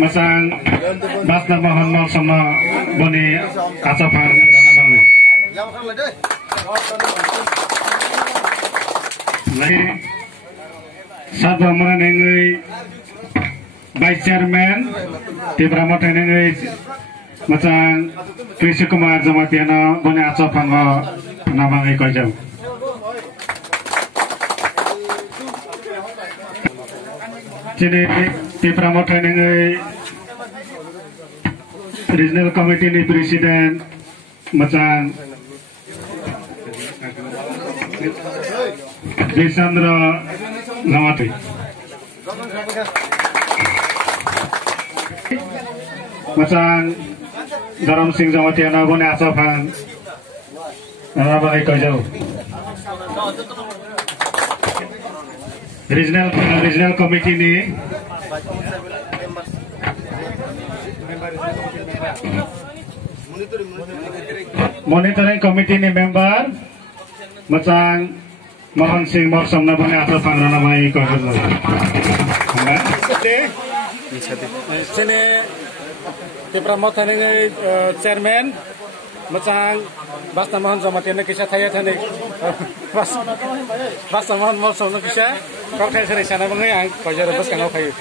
masang Basna Mohon Mal sama Boni Kacapang lagi Sabda mengenai Vice Chairman di Pramot mengenai macam Krisi Kumar Jamatiana Boni Kacapang namang ikojam jadi di Pramot mengenai Regional Committee ni Presiden macam Desandra Lamati. Macam Dharam Singh Jamatiana Boni Kacapang namang ikojam Regional Committee ni Monitoring Committee ni member macam Mohan Singh Morsam na Boni Kacapang namang ikojam. Sini di Pramot mengenai Chairman macam Basna Mohon Jamatiana kisah thaya thane Basna Mohon Morsam na kisah kau kaya seri sana mengenai ang kajar bos kangau kayu.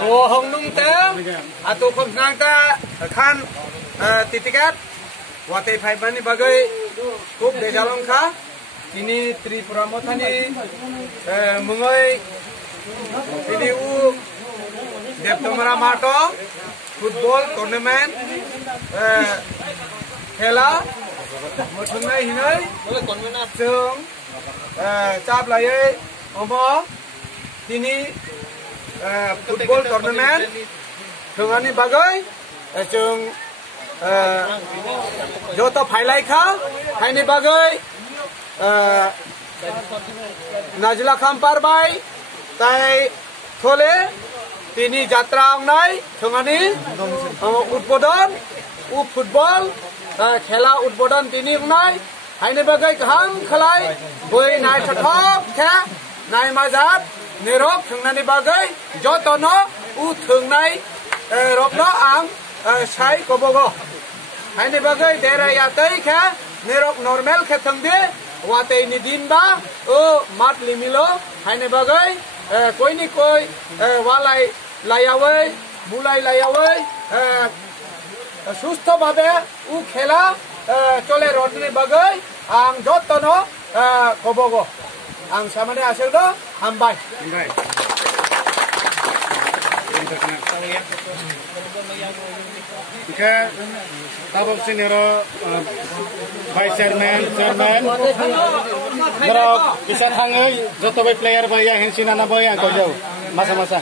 Hong nung tem atau konsentrasi kan titikat wate faibani bagai kub degalong ka ini Tri Pramotani mengai ini Deptomara Mato football tournament khela mothungai hinai jeng cap layai omo ini football tournament thungani bagai jeng joto phailai kha phaini bagai Najla Khampar bai tai thole tini jatra ongnai thungani udbodon football khela udbodon tini ongnai haine bagai kaham khalai boi nai thok kha nai mazat nerok thungnani bagai jotono thungnai robno ang sai kobogo haine bagai dera yatai kha nerok normal kha thungde wate ni din ba mat limilo haine bagai koi ni koi walai layawai mulai layawai susto babe khela chole rodni bagai ang jotono kobogo ang samane asel do hambai Ika tabok sinero Vice Chairman Berok bisa hangai joto by player by yang hensina na boy ang kojau masa-masa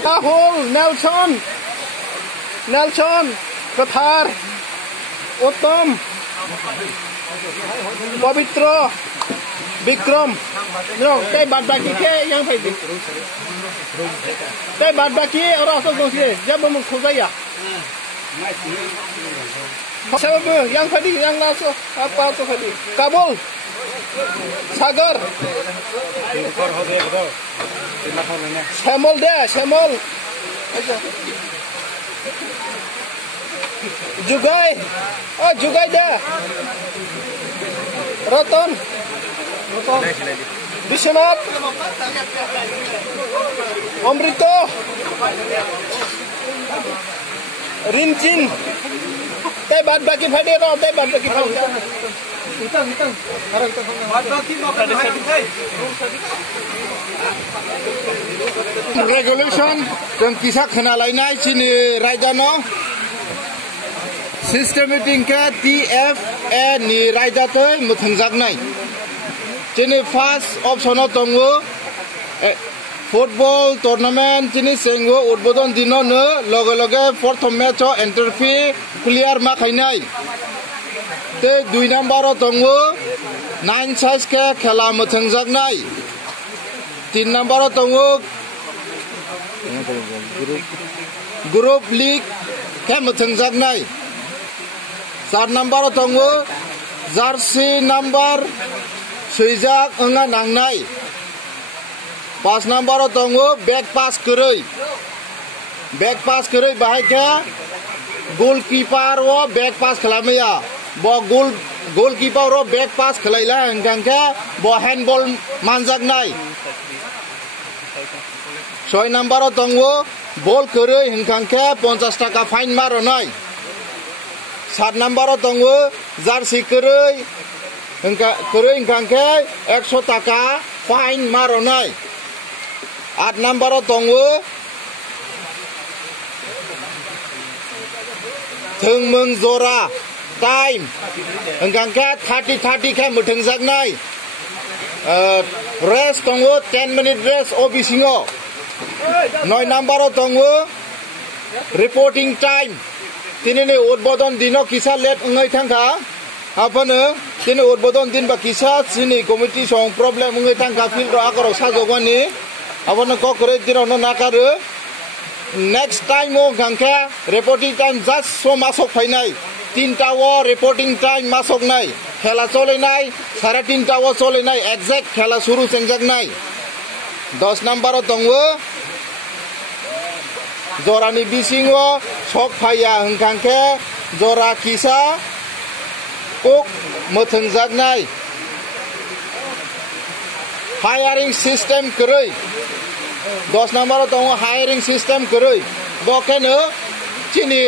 Tahul Nelson Kathar Uttom Pavitro Bikram no tay bad baki ke yang phai di tay bad baki aur asal dosye jab hum khojaya sabab yang phai di yang laso apa to phai di Kabul Sagar Shamol Jugai dah Roton Biswanath Amrito Rinjin tay bad baki phade ro tay bad baki phau hitang bad baki no kada hai Regulation जों किसा खोनालायनाय सिनि रायदानो systematic के TFA नि रायदातै मुथंजागनाय जिनि first option दङो football tournament जिनि सेंगो उद्बोधन दिनो न लगे लगे प्रथम मैच एंट्री फी क्लियर मा खाइनाय ते 2 नंबर दङो 9 साइज के खेला मुथंजागनाय 3 नंबर दङो ग्रुप लीग के मुथंजागनाय 4 नंबर दङो जार्सी नंबर सुइजाक ओंगा नांनाय 5 नंबर दङो बैक पास करै बाहाय के गोलकीपर वो बैक पास खालामैया बो गोलकीपर वो बैक पास खालायला हंगांके बो हैंडबॉल मानजागनाय 6 नंबर दङो बल करै हंगांके 50 टाका फाइन मारनाय 7 नंबर दङो जार्सी करै हंगांके 100 टाका फाइन मारनाय 8 नंबर दङो थोंमों जरा टाइम हंगांके 30 के मुथंजागनाय रेस्ट दङो 10 मिनिट रेस्ट ओबिसिङो 9 नंबर दङो रिपोर्टिंग टाइम दिनैनि उद्बोधन दिनो किसा लेट ओंङै थांखा आपनो दिनै उद्बोधन दिन बा किसा सिनि कमिटि सं प्रॉब्लेम ओंङै थांखा फिल्ड आगरो साजगवानि आपनो को करे दिनो नाकारो नेक्स्ट टाइम ओ गांखे रिपोर्टिंग टाइम जस्ट सो मासक फाइनाय 3 टावो रिपोर्टिंग टाइम मासकनाय खेला चलेनाय 3:30 टावो चलेनाय एक्जेक्ट खेला शुरू सेंजागनाय 10 नंबर दङो जरानि बिसिङो सक फाया हंखांखे जरा किसा कुक मुथंजागनाय हायरिंग सिस्टम करै 10 नंबर दङो हायरिंग सिस्टम करै बकेनो चिनि